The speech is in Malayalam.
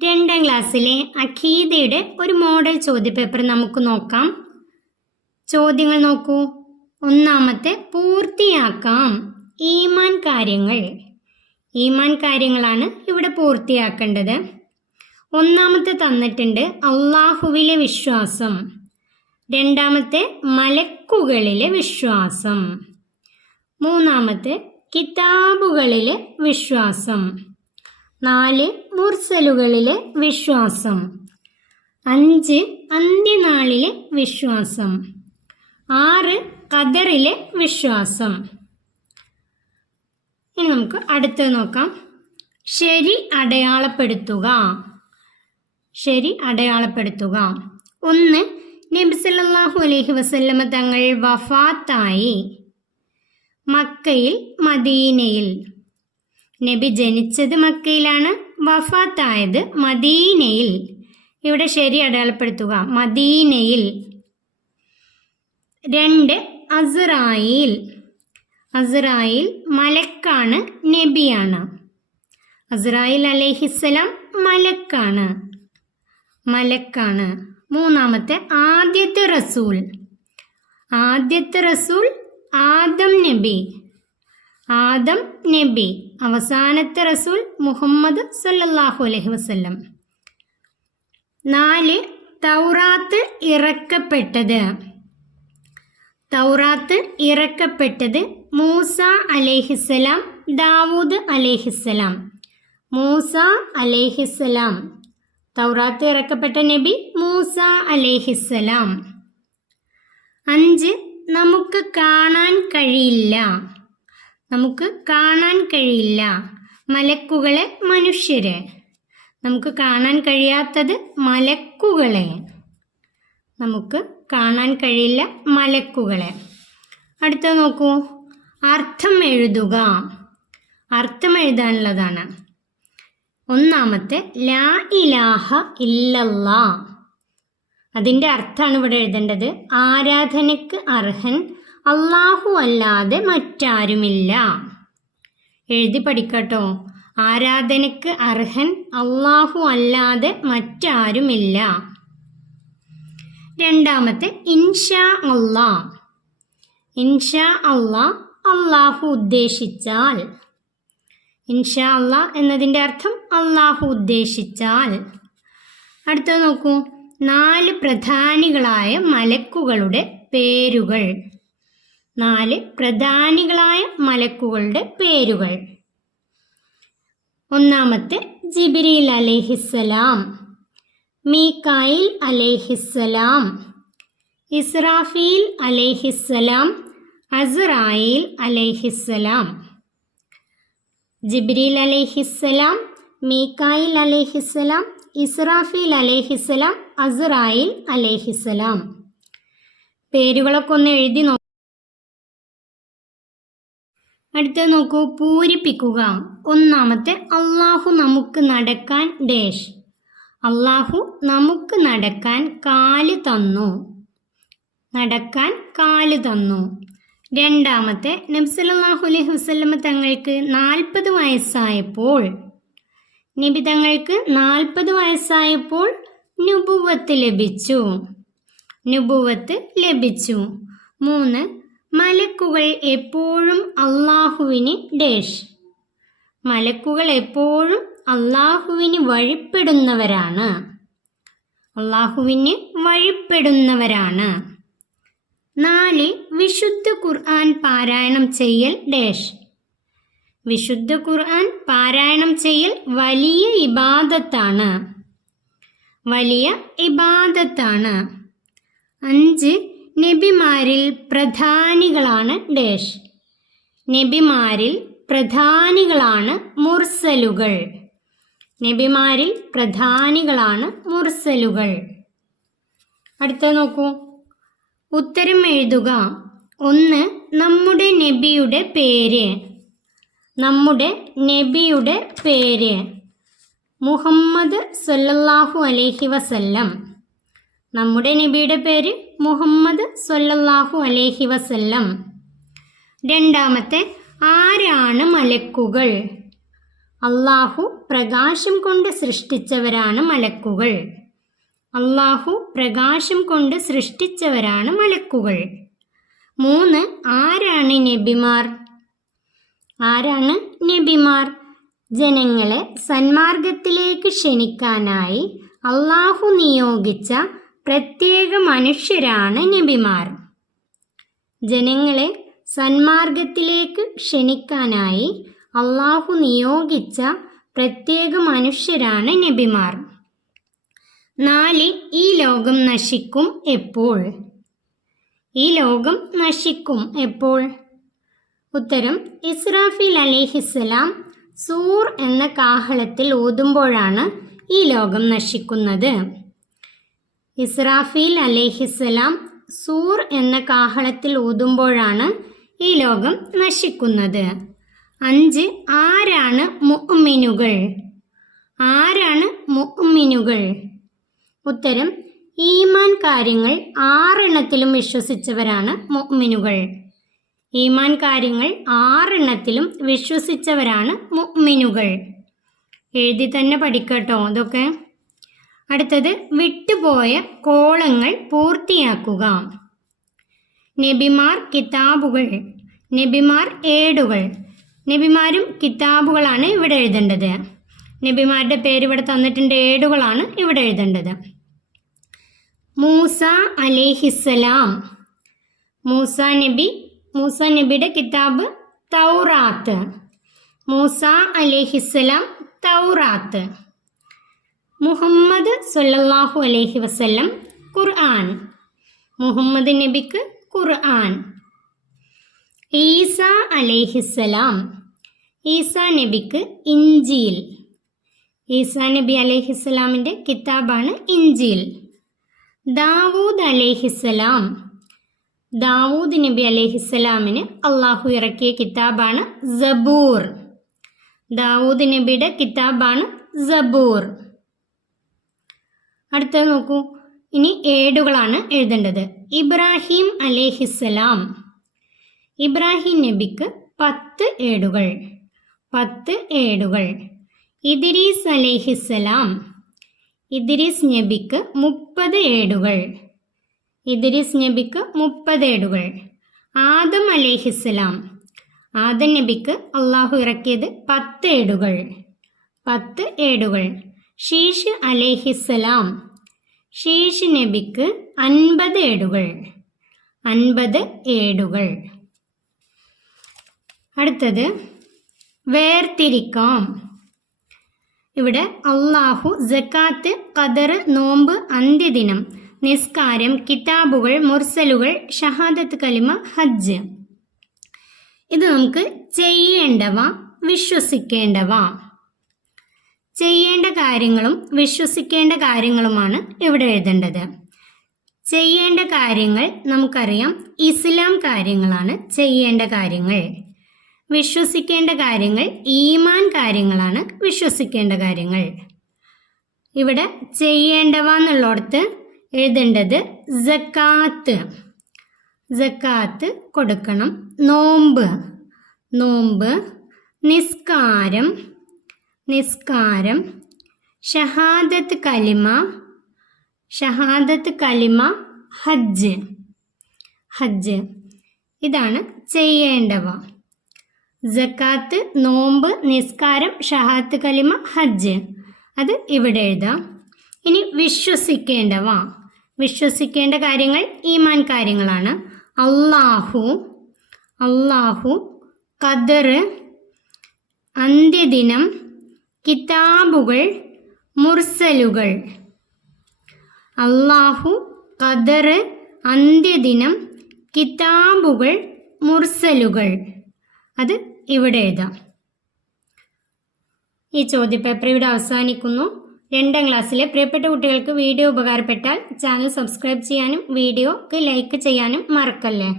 2ാം ക്ലാസ്സിലെ അഖീദയുടെ ഒരു മോഡൽ ചോദ്യപേപ്പർ നമുക്ക് നോക്കാം. ചോദ്യങ്ങൾ നോക്കൂ. ഒന്നാമത്തെ പൂർത്തിയാക്കാം ഈമാൻ കാര്യങ്ങൾ. ഈമാൻ കാര്യങ്ങളാണ് ഇവിടെ പൂർത്തിയാക്കേണ്ടത്. ഒന്നാമത്തെ തന്നിട്ടുണ്ട് അള്ളാഹുവിലെ വിശ്വാസം. രണ്ടാമത്തെ മലക്കുകളിലെ വിശ്വാസം. മൂന്നാമത്തെ കിതാബുകളിലെ വിശ്വാസം. 4 മുർസലുകളിലെ വിശ്വാസം. 5 അന്ത്യനാളിലെ വിശ്വാസം. 6 ഖദറിലെ വിശ്വാസം. ഇനി നമുക്ക് അടുത്തത് നോക്കാം. ശരി അടയാളപ്പെടുത്തുക. ശരി അടയാളപ്പെടുത്തുക. 1 നബി സല്ലല്ലാഹു അലൈഹി വസല്ലമ തങ്ങൾ വഫാത്തായി. മക്കയിൽ മദീനയിൽ. നബി ജനിച്ചത് മക്കയിലാണ്, വഫാത്തായത് മദീനയിൽ. ഇവിടെ ശരി അടയാളപ്പെടുത്തുക, മദീനയിൽ. 2 അസ്റായിൽ. അസ്റായിൽ മലക്കാണ്, നബിയാണ്. അസ്റായിൽ അലൈഹിസ്സലാം മലക്കാണ്, മലക്കാണ്. മൂന്നാമത്തെ ആദ്യത്തെ റസൂൽ. ആദ്യത്തെ റസൂൽ ആദം നബി, ആദം നബി. അവസാനത്തെ റസൂൽ മുഹമ്മദ് സല്ലല്ലാഹു അലൈഹി വസല്ലം. 4 തൗറാത്ത് ഇറക്കപ്പെട്ടത്. തൗറാത്ത് ഇറക്കപ്പെട്ടത് മൂസ അലൈഹിസ്സലാം, ദാവൂദ് അലൈഹിസ്സലാം. മൂസ അലൈഹിസ്സലാം. തൗറാത്ത് ഇറക്കപ്പെട്ട നബി മൂസ അലൈഹിസ്സലാം. 5 നമുക്ക് കാണാൻ കഴിയില്ല. നമുക്ക് കാണാൻ കഴിയില്ല. മലക്കുകളെ, മനുഷ്യരെ. നമുക്ക് കാണാൻ കഴിയാത്തത് മലക്കുകളെ. നമുക്ക് കാണാൻ കഴിയില്ല മലക്കുകളെ. അടുത്തത് നോക്കൂ. അർത്ഥം എഴുതുക. അർത്ഥം എഴുതാനുള്ളതാണ്. ഒന്നാമത്തെ ലാ ഇലാഹ ഇല്ലല്ലാ. അതിൻ്റെ അർത്ഥമാണ് ഇവിടെ എഴുതേണ്ടത്. ആരാധനയ്ക്ക് അർഹൻ അള്ളാഹു അല്ലാതെ മറ്റാരുമില്ല. എഴുതി പഠിക്കട്ടോ. ആരാധനയ്ക്ക് അർഹൻ അള്ളാഹു അല്ലാതെ മറ്റാരുമില്ല. രണ്ടാമത്തെ ഇൻഷാ അല്ലാ. ഇൻഷാ അല്ലാ, അള്ളാഹു ഉദ്ദേശിച്ചാൽ. ഇൻഷാ അല്ലാ എന്നതിൻ്റെ അർത്ഥം അള്ളാഹു ഉദ്ദേശിച്ചാൽ. അടുത്തത് നോക്കൂ. 4 പ്രധാനികളായ മലക്കുകളുടെ പേരുകൾ. 4 പ്രധാനികളായ മലക്കുകളുടെ പേരുകൾ. ഒന്നാമത്തെ ജിബ്രീൽ അലൈഹിസ്സലാം, മീകായിൽ അലൈഹിസ്സലാം, ഇസ്രാഫീൽ അലൈഹിസ്സലാം, അസ്റായിൽ അലൈഹിസ്സലാം. ജിബ്രീൽ അലൈഹിസ്സലാം, മീകായിൽ അലൈഹിസ്സലാം, ഇസ്രാഫീൽ അലൈഹിസ്സലാം, അസ്റായിൽ അലൈഹിസ്സലാം. പേരുകളൊക്കെ ഒന്ന് എഴുതി നോക്കാം. അടുത്തത് നോക്കൂ. പൂരിപ്പിക്കുക. ഒന്നാമത്തെ അള്ളാഹു നമുക്ക് നടക്കാൻ ഡേഷ്. അള്ളാഹു നമുക്ക് നടക്കാൻ കാല് തന്നു. നടക്കാൻ കാല് തന്നു. രണ്ടാമത്തെ നബി സല്ലല്ലാഹു അലൈഹി വസല്ലമ തങ്ങൾക്ക് 40 വയസ്സായപ്പോൾ, നബി തങ്ങൾക്ക് 40 വയസ്സായപ്പോൾ നുബുവത്ത് ലഭിച്ചു. നുബുവത്ത് ലഭിച്ചു. 3 മലക്കുകൾ എപ്പോഴും അള്ളാഹുവിന് ഡേഷ്. മലക്കുകൾ എപ്പോഴും അള്ളാഹുവിന് വഴിപ്പെടുന്നവരാണ്. അള്ളാഹുവിന് വഴിപ്പെടുന്നവരാണ്. 4 വിശുദ്ധ ഖുർആൻ പാരായണം ചെയ്യൽ ഡേഷ്. വിശുദ്ധ ഖുർആൻ പാരായണം ചെയ്യൽ വലിയ ഇബാദത്താണ്. വലിയ ഇബാദത്താണ്. 5 നബിമാരിൽ പ്രധാനികളാണ് ഡേഷ്. നബിമാരിൽ പ്രധാനികളാണ് മുർസലുകൾ. നബിമാരിൽ പ്രധാനികളാണ് മുർസലുകൾ. അടുത്ത നോക്കൂ. ഉത്തരം എഴുതുക. 1 നമ്മുടെ നബിയുടെ പേര്. നമ്മുടെ നബിയുടെ പേര് മുഹമ്മദ് സല്ലല്ലാഹു അലൈഹി വസല്ലം. നമ്മുടെ നബിയുടെ പേര് മുഹമ്മദ് സല്ലല്ലാഹു അലൈഹി വസല്ലം. രണ്ടാമത്തെ ആരാണ് മലക്കുകൾ? അള്ളാഹു പ്രകാശം കൊണ്ട് സൃഷ്ടിച്ചവരാണ് മലക്കുകൾ. അള്ളാഹു പ്രകാശം കൊണ്ട് സൃഷ്ടിച്ചവരാണ് മലക്കുകൾ. 3. ആരാണ് നബിമാർ? ആരാണ് നബിമാർ? ജനങ്ങളെ സന്മാർഗത്തിലേക്ക് ക്ഷണിക്കാനായി അള്ളാഹു നിയോഗിച്ച പ്രത്യേക മനുഷ്യരാണ് നബിമാർ. ജനങ്ങളെ സന്മാർഗത്തിലേക്ക് ക്ഷണിക്കാനായി അള്ളാഹു നിയോഗിച്ച പ്രത്യേക മനുഷ്യരാണ് നബിമാർ. 4. ഈ ലോകം നശിക്കും എപ്പോൾ? ഈ ലോകം നശിക്കും എപ്പോൾ? ഉത്തരം: ഇസ്രാഫീൽ അലൈഹിസ്സലാം സൂർ എന്ന കാഹളത്തിൽ ഊതുമ്പോഴാണ് ഈ ലോകം നശിക്കുന്നത്. ഇസ്രാഫീൽ അലൈഹിസ്സലാം സൂർ എന്ന കാഹളത്തിൽ ഊതുമ്പോഴാണ് ഈ ലോകം നശിക്കുന്നത്. 5. ആരാണ് മുഅ്മിനുകൾ? ആരാണ് മുഅ്മിനുകൾ? ഉത്തരം: ഈമാൻ കാര്യങ്ങൾ 6 വിശ്വസിച്ചവരാണ് മുഅ്മിനുകൾ. ഈമാൻ കാര്യങ്ങൾ 6 വിശ്വസിച്ചവരാണ് മുഅ്മിനുകൾ. എഴുതി തന്നെ പഠിക്കട്ടോ ഇതൊക്കെ. അടുത്തത് വിട്ടുപോയ കോളങ്ങൾ പൂർത്തിയാക്കുക. നബിമാർ കിതാബുകൾ, നബിമാർ ഏടുകൾ. നബിമാരും കിതാബുകളാണ് ഇവിടെ എഴുതേണ്ടത്. നബിമാരുടെ പേര് ഇവിടെ തന്നിട്ടുണ്ട്, ഏടുകളാണ് ഇവിടെ എഴുതേണ്ടത്. മൂസ അലൈഹിസ്സലാം. മൂസ നബിയുടെ കിതാബ് തൗറാത്ത്. മൂസ അലൈഹിസ്സലാം തൗറാത്ത്. മുഹമ്മദ് സ്വല്ലല്ലാഹു അലൈഹി വസല്ലം ഖുർആൻ. മുഹമ്മദ് നബിക്ക് ഖുർആൻ. ഈസ അലൈഹിസ്സലാം. ഈസ നബിക്ക് ഇഞ്ചീൽ. ഈസ നബി അലൈഹിസ്സലാമിൻ്റെ കിതാബാണ് ഇഞ്ചീൽ. ദാവൂദ് അലൈഹിസ്സലാം. ദാവൂദ് നബി അലൈഹിസ്സലാമിന് അള്ളാഹു ഇറക്കിയ കിതാബാണ് സബൂർ. ദാവൂദ് നബിയുടെ കിതാബാണ് സബൂർ. അടുത്തത് നോക്കൂ, ഇനി ഏടുകളാണ് എഴുതേണ്ടത്. ഇബ്രാഹിം അലൈഹിസ്സലാം. ഇബ്രാഹിം നബിക്ക് 10 ഏടുകൾ. 10 ഏടുകൾ. ഇദ്രീസ് അലൈഹിസ്സലാം. ഇദ്രീസ് നബിക്ക് 30 ഏടുകൾ. ഇദ്രീസ് നബിക്ക് 30 ഏടുകൾ. ആദം അലൈഹിസ്സലാം. ആദം നബിക്ക് അള്ളാഹു ഇറക്കിയത് 10 ഏടുകൾ. 10 ഏടുകൾ. ശീഷ് അലൈഹിസ്സലാം. ശീഷ് നബിക്ക് 50 ഏടുകൾ. 50 ഏടുകൾ. അടുത്തത് വേർതിരിക്കാം. ഇവിടെ അള്ളാഹു സക്കാത്ത്, ഖദർ, നോമ്പ്, അന്ത്യദിനം, നിസ്കാരം, കിതാബുകൾ, മുർസലുകൾ, ഷഹാദത്ത് കലിമ, ഹജ്ജ്, ഇത് നമുക്ക് ചെയ്യേണ്ടവ, വിശ്വസിക്കേണ്ടവ. ചെയ്യേണ്ട കാര്യങ്ങളും വിശ്വസിക്കേണ്ട കാര്യങ്ങളുമാണ് ഇവിടെ എഴുതേണ്ടത്. ചെയ്യേണ്ട കാര്യങ്ങൾ നമുക്കറിയാം, ഇസ്ലാം കാര്യങ്ങളാണ് ചെയ്യേണ്ട കാര്യങ്ങൾ. വിശ്വസിക്കേണ്ട കാര്യങ്ങൾ ഈമാൻ കാര്യങ്ങളാണ് വിശ്വസിക്കേണ്ട കാര്യങ്ങൾ. ഇവിടെ ചെയ്യേണ്ടവ എന്നുള്ളിടത്ത് എഴുതേണ്ടത് സക്കാത്ത്. സക്കാത്ത് കൊടുക്കണം. നോമ്പ്, നോമ്പ്. നിസ്കാരം, നിസ്കാരം. ഷഹാദത്ത് കലിമ, ഷഹാദത്ത് കലിമ, ഹജ്ജ്, ഹജ്ജ്. ഇതാണ് ചെയ്യേണ്ടവ. സക്കാത്ത്, നോമ്പ്, നിസ്കാരം, ഷഹാദത്ത് കലിമ, ഹജ്ജ്, അത് ഇവിടെ എഴുതാം. ഇനി വിശ്വസിക്കേണ്ടവ. വിശ്വസിക്കേണ്ട കാര്യങ്ങൾ ഈമാൻ കാര്യങ്ങളാണ്. അള്ളാഹു, അള്ളാഹു, ഖദർ, അന്ത്യദിനം, കിതാബുകൾ, മുർസലുകൾ. അള്ളാഹു, ഖദർ, അന്ത്യദിനം, കിതാബുകൾ, മുർസലുകൾ, അത് ഇവിടെ എഴുതാം. ഈ ചോദ്യപേപ്പർ ഇവിടെ അവസാനിക്കുന്നു. 2ാം ക്ലാസ്സിലെ പ്രിയപ്പെട്ട കുട്ടികൾക്ക് വീഡിയോ ഉപകാരപ്പെട്ടാൽ ചാനൽ സബ്സ്ക്രൈബ് ചെയ്യാനും വീഡിയോക്ക് ലൈക്ക് ചെയ്യാനും മറക്കല്ലേ.